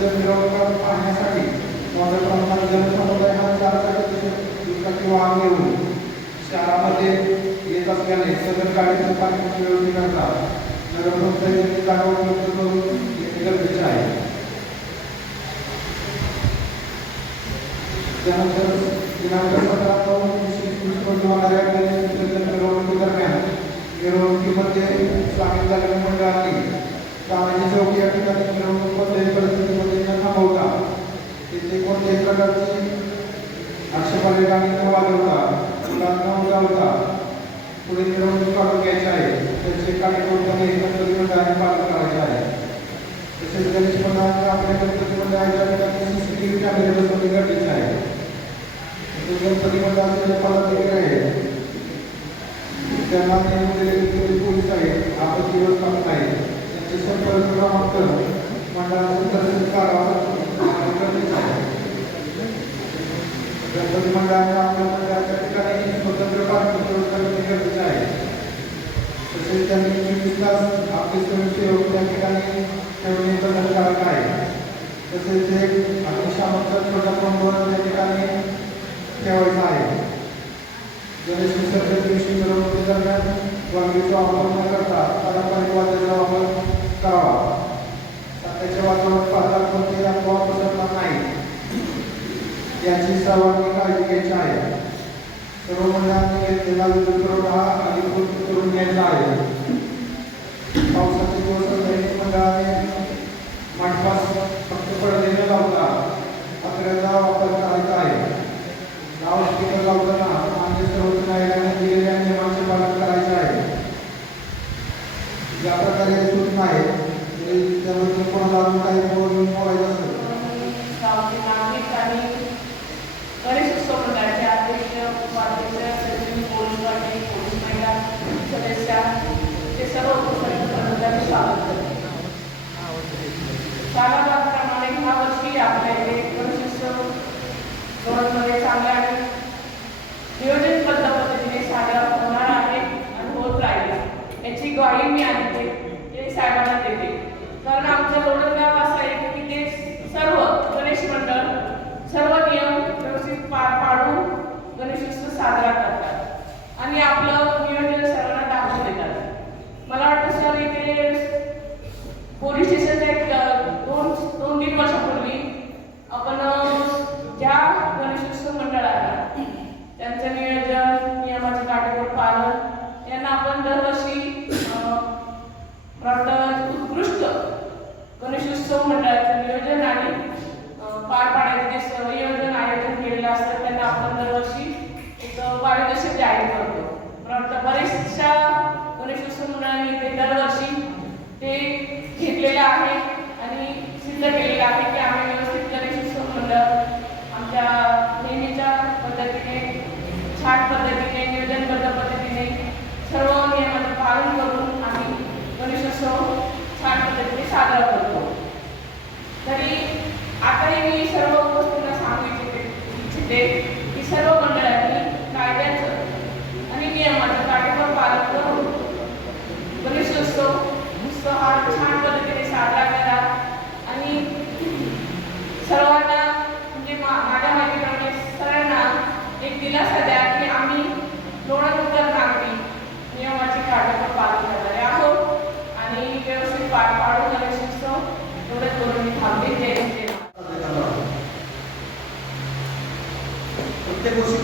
मिरवणुका पाहण्यासाठी मोठ्या प्रमाणात जनसमुदाय हा दुचाकी वाहन घेऊन शहरामध्ये येत असल्याने सदर गाडीचं पार्किंग नगरपंचायतीने जागा उपलब्ध करून घेणे गरजेचे आहे. त्यानंतर दिनांक सतरा नऊ होणाऱ्या गणेश मिरवणुकीदरम्यान मिरवणुकीमध्ये सामील झालेल्या मंडळांनी कामाची चौक या ठिकाणी मिळवून कोणत्याही परिस्थितीमध्ये न थांबवता तिथे कोणत्याही प्रकारची आक्षेपाने गाणी न वाजवता मुलांना न उजावता पुढे मिरवणूक काढून घ्यायचे आहे. त्याचे काटेकोरपणे एकंदरीत मंडळाने पालन करायचे आहे. तसेच गणेश मंडळाने आपल्या गणपतीमध्ये आहे त्या ठिकाणी सी सी टी व्ही कॅमेरे बसवणे गरजेचे आहे. गणपती मंडळाचे जे पदाधिकारी आहेत त्यांना नेमलेले जे पोलीस आहेत आपत्ती व्यवस्थापन आहेत त्यांचे संपर्क क्रमांक मंडळाचे तसेच गणपती ठिकाणी स्वतंत्र करणे गरजेचे आहे तसेच त्यांनी चोवीस आपले स्वयंसेवक त्या ठिकाणी ठेवणे बंधनकारक आहे तसेच एक अग्निशामकचा छोटा पंप त्या ठिकाणी ठेवायचा आहे गणेश विसर्जन दिवशी मिरवणुकी दरम्यान वापर न करता पारंपरिक वाद्याचा वापर करावा सध्याच्या वातावरणात पाहता कोणतेही अफवा पसरणार नाही. याची सर्वांनी काळजी घ्यायची आहे सर्व मंडळांनी घेतलेला विद्युत पुरवठा हा अधिकृत करून घ्यायचा आहे पावसाचे दिवस दैनिक मंडळाने मंडपास फक्त पडदे न लावता पत्र्याचा वापर करायचा आहे नाव लावताना मान्य सर्वोच्च न्यायालयाने दिलेल्या नियमांचे पालन करायचे आहे ज्या प्रकारे सूचना आहेत ते त्याबद्दल कोणाला अजून काही बोलून बोलायचं असेल गावचे नागरिक आणि गणेश उत्सव मंडळाचे अध्यक्ष उपाध्यक्ष सचिव पोलीस पाटील पोलीस आहे. म्हणजे त्यामध्ये कोणाला अजून काही बोलून बोलायचं करते सालाबादप्रमाणे ह्या वर्षी आपल्या इथे गणेश उत्सव गवळमध्ये चांगला आणि नियोजनबद्ध पद्धतीने साजरा होणार आहे आणि होत राहील याची ग्वाही मी आहे साहेबांना देते कारण आमचं लोणंदगाव असं आहे की ते सर्व गणेश मंडळ सर्व नियम व्यवस्थित पार पाडून गणेशोत्सव साजरा करतात आणि आपलं नियोजन सर्वांना दाखवून देतात मला वाटतं सर इथे पोलीस स्टेशनच्या एक अ, दोन दोन तीन वर्षापूर्वी आपण अ, ज्या गणेशोत्सव मंडळाला त्यांचं नियोजन नियमाचे काटेकोर पालन यांना आपण दरवर्षी अ, वाटतं उत्कृष्ट गणेशोत्सव मंडळाचं नियोजन आणि अ, पार पाडायचे जे संयोजन आयोजन केलेलं असतं त्यांना आपण दरवर्षी एक पारितोषिक जाहीर करतो. मला वाटतं बरेचशा गणेशोत्सव मुलांनी ते दरवर्षी ते घेतलेलं आहे आणि सिद्ध केलेलं आहे की आम्ही व्यवस्थित गणेशोत्सव मंडळ आमच्या नेहमीच्या पद्धतीने छान पद्धतीने नियोजनबद्ध पद्धतीने सर्व नियमांचं पालन करून आम्ही गणेशोत्सव छान पद्धतीने साजरा करतो.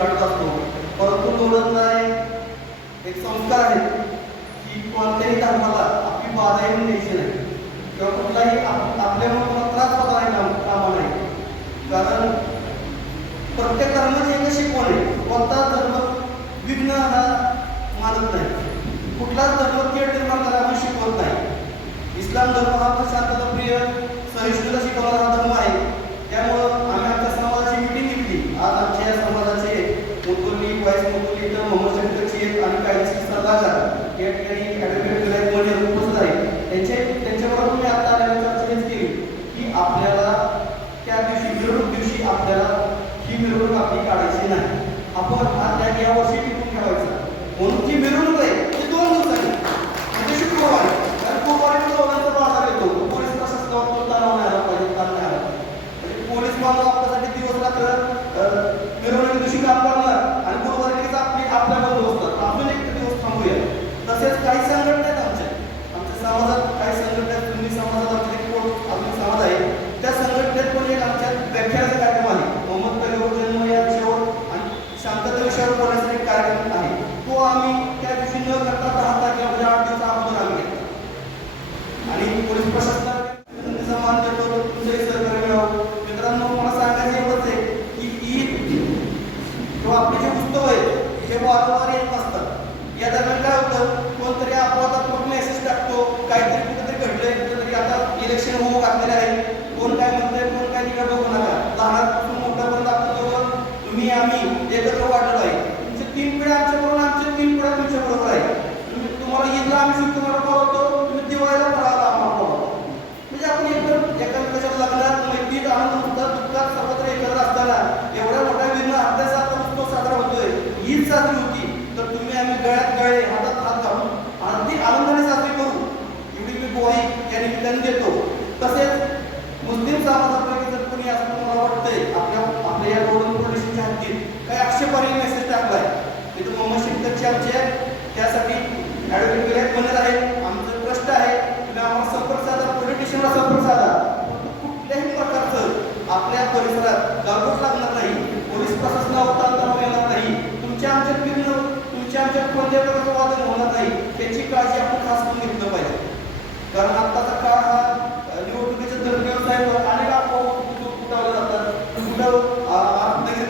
काढत असतो. परंतु तोडत नाही एक संस्कार आहे की कोणत्याही धर्माला आपली बाधा येऊन द्यायची नाही. किंवा कुठलाही आपल्या मुलाला त्रास होता नाही कामा नाही. कारण प्रत्येक धर्माची एक शिकवण आहे. कोणता धर्म विघ्न हा मानत नाही. कुठलाच धर्म थेट निर्माण करायला शिकवत नाही. इस्लाम धर्म हा प्रसाद आमचे. त्यासाठी ॲडव्होकेट विलायत बनत आहे आमचं ट्रस्ट आहे तुम्ही आम्हाला संपर्क साधा पोलीस स्टेशनला संपर्क साधा. कुठल्याही प्रकारचं आपल्या परिसरात गालबोट लागणार नाही पोलीस प्रशासनावर ताणतणाव येणार नाही तुमच्या आमच्यात विघ्न तुमच्या आमच्यात कोणत्या प्रकारचं वादन होणार नाही त्याची काळजी आपण खास करून घेतलं पाहिजे. कारण आत्ताचा काळ हा निवडणुकीच्या दरम्यान साहेब अनेक आपण कुठं कुठं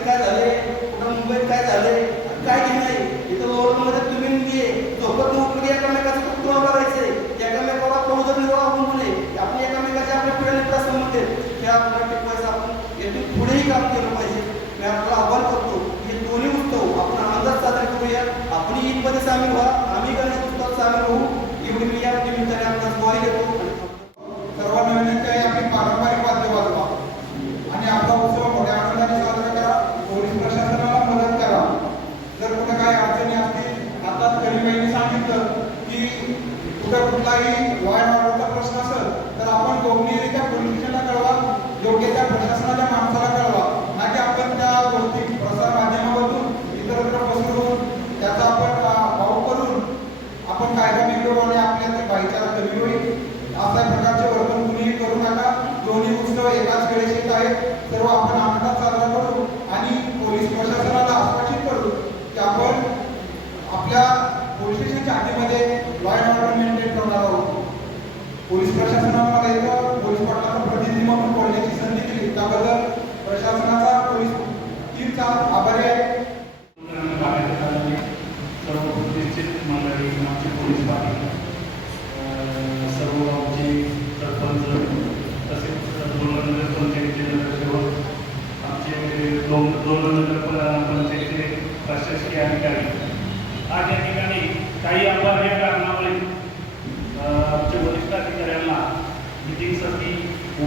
काय झालंय कुठं मुंबईत काय झाले सोबत नोकरी एकामेकाचं उपक्रम करायचे. एकामेकाला कोण जर निर्वाह होऊ नये आपण एकामेकाचे आपल्या पिढ्याने त्या संबंध हे आपल्याला टिकवायचं आपण यातून पुढेही काम केलं पाहिजे. मी आपल्याला आव्हान करतो. हे दोन्ही उत्सव आपण आनंदात साजरे करूया. आपण ईदमध्ये सामील व्हा. आम्ही गणेश उत्सवात सामील होऊ. एवढी मी या निमित्ताने आपल्याला गोवा येतो सर्वांना विनंती आपली पारंपरिक Tá aí.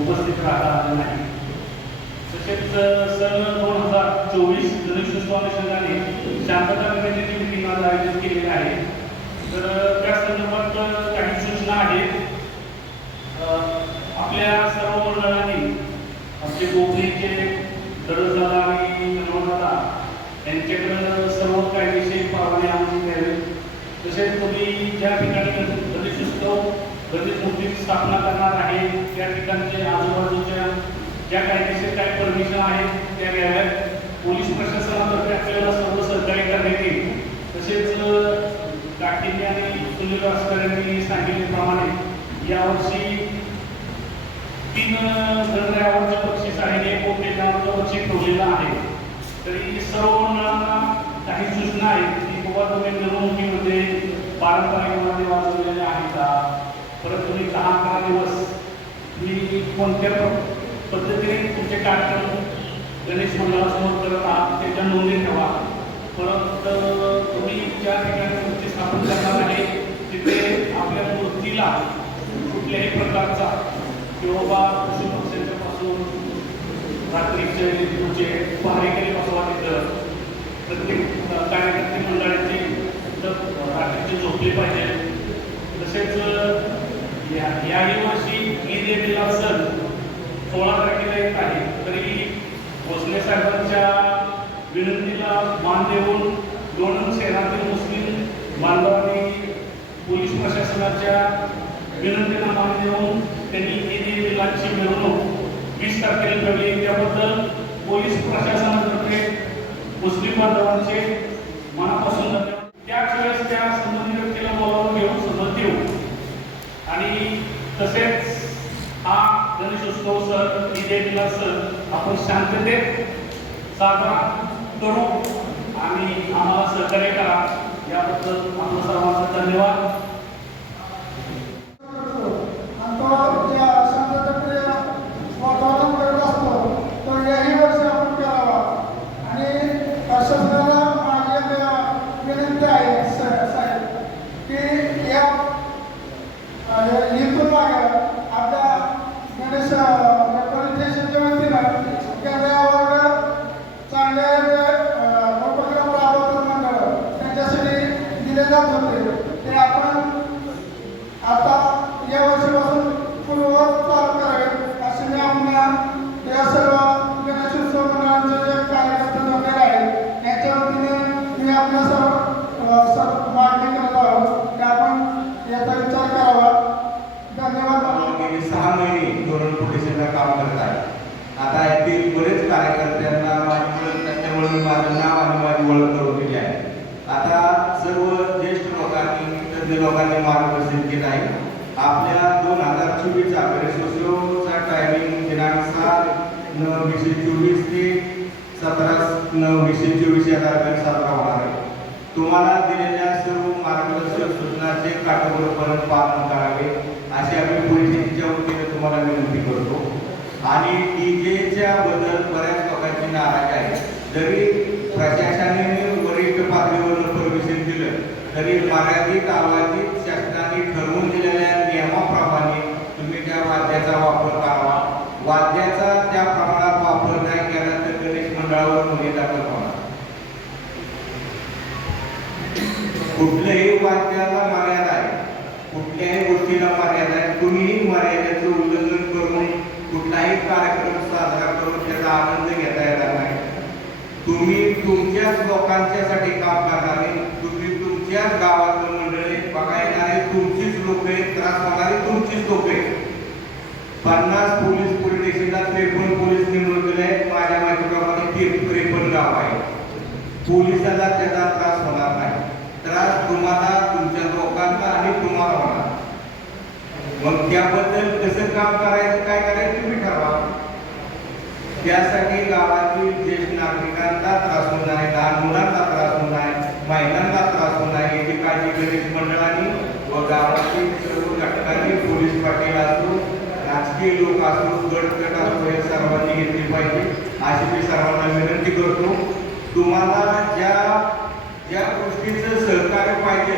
उपस्थित राहता आले नाही. तसेच सन दोन हजार चोवीस गणेशोत्सव अनुषंगाने शांतता करण्याची निमित्ती आज आयोजित केलेली आहे. तर त्या संदर्भात काही सूचना आहेत. आपल्या सर्व मंडळांनी आमचे कोकणीचे दरदादा आणि मनोहरदादा यांच्याकडं सर्व कायदेशीर परवाने आमची द्यावी तसेच तुम्ही ज्या ठिकाणी गणेशोत्सव गणेश मूर्तीची स्थापना करणार आहे त्या ठिकाणचे ज्या कायदेशीर काय परमिशन आहेत त्या घ्याव्यात पोलीस प्रशासनातर्फे आपल्याला सर्व सहकार्य करण्यात येईल. तसेच काटींनी आणि सुनील भास्कर यांनी सांगितल्याप्रमाणे यावर्षी तीन गणरायावरचं बक्षीस आहे एक उपलेखावरचं बक्षीस ठेवलेलं आहे. तरी सर्व मुलांना काही सूचना आहेत की बाबा तुम्ही निवडणुकीमध्ये पारंपरिक वाद्य वाजवलेले आहे का? परत तुम्ही दहा अकरा दिवस मी कोणत्या पद्धतीने तुमचे कार्यक्रम गणेश मंडळासमोर करत आहात त्याच्या नोंदी ठेवा. परत तुम्ही ज्या ठिकाणी मूर्ती स्थापन करणार आहे तिथे आपल्या मूर्तीला कुठल्याही प्रकारचा किंवा पशु पक्ष्यांच्या पासून रात्रीचे तुमचे पहारेकरी बसवा तिथं. प्रत्येक कार्यकर्ते मंडळाचे रात्रीचे झोपले पाहिजे. तसेच या याही वर्षी ईद ए मिला सण सोळा तारखेला येत आहे तरी भोसले साहेबांच्या विनंतीला मान देऊन लोणंद शहरातील मुस्लिम बांधवांनी पोलीस प्रशासनाच्या विनंतीला मान देऊन त्यांनी ईद बिलांची मिलादची मिरवणूक वीस तारखेला घडली त्याबद्दल पोलीस प्रशासनातर्फे मुस्लिम बांधवांचे मनापासून धन्यवाद त्याच वेळेस त्या संबंधित व्यक्तीला बोलावून घेऊन समज देऊ आणि तसेच हा तो सर ईद ए सण आपण शांततेत साजरा करू. आणि आम्हाला सहकार्य करा. याबद्दल आपण सर्वांचा धन्यवाद आणि तो त्या शांतताप्रिय वातावरण करत असतो तो याही वर्षी आपण करावा आणि शासनाला माझी एक विनंती आहे सा- साहेब की या अ, इथून मागे आपल्या गणेश परिषदेच्या वतीनं केंद्रावर चांगले जे, अ, उपक्रम राबवतात मंडळ त्यांच्यासाठी दिले जात होते ते आपण आता या वर्षीपासून पूर्ववत चालू करावे असे मी आपल्या या सर्व गणेशोत्सव मंडळांचे जे कार्यकर्ते जमलेले आहेत त्यांच्या वतीने मी आपल्या सर्व अ, सर्व मागणी करत आहोत की आपण याचा विचार करावा धन्यवाद गेली सहा महिने धोरण पोलिसांना काम करत आहे आता यातील बरेच कार्यकर्त्यांना माझी ओळख नसल्यामुळे मी माझं नाव आणि माझी ओळख करून दिली आहे आता सर्व ज्येष्ठ लोकांनी तज्ञ लोकांनी मार्गदर्शन केलं आहे आपल्या दोन हजार चोवीसचा गणेशोत्सवचा टायमिंग दिनांक सात नऊ वीसशे चोवीस ते सतरा नऊ वीसशे चोवीस या दरम्यान साजरा होणार आहे तुम्हाला दिलेल्या सर्व मार्गदर्शक सूचनाचे काटेकोरपणे पालन करावे अशी आम्ही पोलिसांच्या वतीने तुम्हाला विनंती करतो. आणि डीजेच्या बद्दल बऱ्याच लोकांची नाराज आहे. जरी प्रशासनाने वरिष्ठ पातळीवर परमिशन दिलं तरी मर्यादित आवाजीत शासनाने ठरवून दिलेल्या नियमाप्रमाणे तुम्ही त्या वाद्याचा वापर करावा. वाद्याचा त्या प्रमाणात वापर नाही केला तर गणेश मंडळावर गुन्हे दाखल कुठल्याही वाक्याला मर्यादा आहे. कुठल्याही गोष्टीला मर्यादा आहे. कुणीही मर्यादेचं उल्लंघन करून कुठलाही कार्यक्रम साजरा करून त्याचा आनंद घेता येणार नाही. तुम्ही तुमच्याच लोकांच्यासाठी काम करणारे तुम्ही तुमच्याच गावातलं मंडळी बघा येणारे तुमचीच लोक आहेत त्रास होणारे तुमचीच लोक आहेत. पन्नास पोलीस पोलीस स्टेशनला त्रेपन्न पोलीस नेमणूक केले आहेत. माझ्या माहितीप्रमाणे ते त्रेपन्न गाव आहे पोलिसाला त्याचा त्रास होणार नाही. त्रास तुम्हाला तुमच्या लोकांना आणि तुम्हाला होणार. मग त्याबद्दल कसं काम करायचं काय करायचं तुम्ही ठरवा. त्यासाठी गावातील ज्येष्ठ नागरिकांना त्रास होऊ नये लहान मुलांना त्रास होऊ नये महिलांना त्रास होऊ नये याची काळजी गणेश मंडळांनी व गावातील सर्व घटकांनी पोलीस पाटील असो राजकीय लोक असो गट गट असो हे सर्वांनी घेतली पाहिजे. अशी मी सर्वांना विनंती करतो. तुम्हाला ज्या ज्या गोष्टीचं सहकार्य पाहिजे.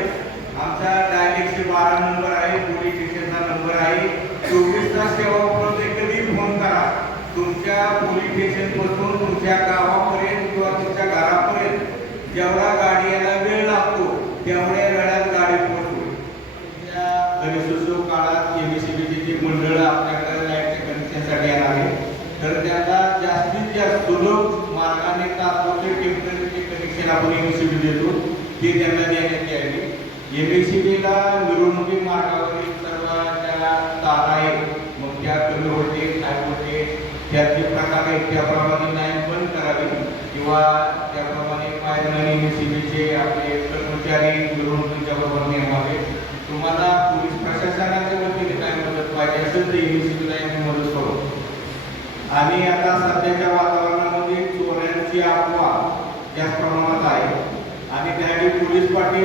आमचा डायल एकशे बारा नंबर आहे पोलीस स्टेशनचा नंबर आहे. चोवीस तास सेवा उपलब्ध कधी फोन करा. तुमच्या पोलीस स्टेशनपासून तुमच्या गावापर्यंत किंवा तुमच्या घरापर्यंत जेवढा गाडी यायला वेळ लागतो तेवढ्या वेळात गाडी पोहोचतो. त्या गणेशोत्सव काळात एमएससीबीची जी मंडळ आपल्याकडे लाईटच्या कनेक्शनसाठी येणार आहे तर त्याला जास्तीत जास्त सुलभ ते त्यांना देण्यात यावी बीला मिरवणुकी मार्गावरील सर्व ज्या तारा आहेत. मग त्या कमी होते काय होते. त्याचे प्रकार आहेत त्याप्रमाणे नाही बंद करावी. किंवा त्याप्रमाणे पायदळ एम एस सी बीचे आपले कर्मचारी मिरवणुकीच्या बरोबर नेमावे तुम्हाला पोलीस प्रशासनाच्या वतीने काय मदत पाहिजे असेल तर एम एस सी बीला मदत करू. आणि आता सध्याच्या वातावरणामध्ये चोऱ्यांची अफवा त्याचप्रमाणे त्यासाठी पोलीस पाटील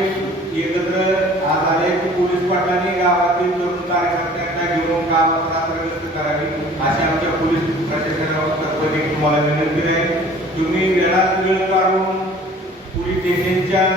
एकत्र आज आले की पोलीस पाटलांनी गावातील तरुण कार्यकर्त्यांना घेऊन गावात करावी अशी आमच्या पोलीस प्रशासनातर्फे तुम्हाला विनंती आहे. तुम्ही वेळात वेळ काढून पोलीस स्टेशनच्या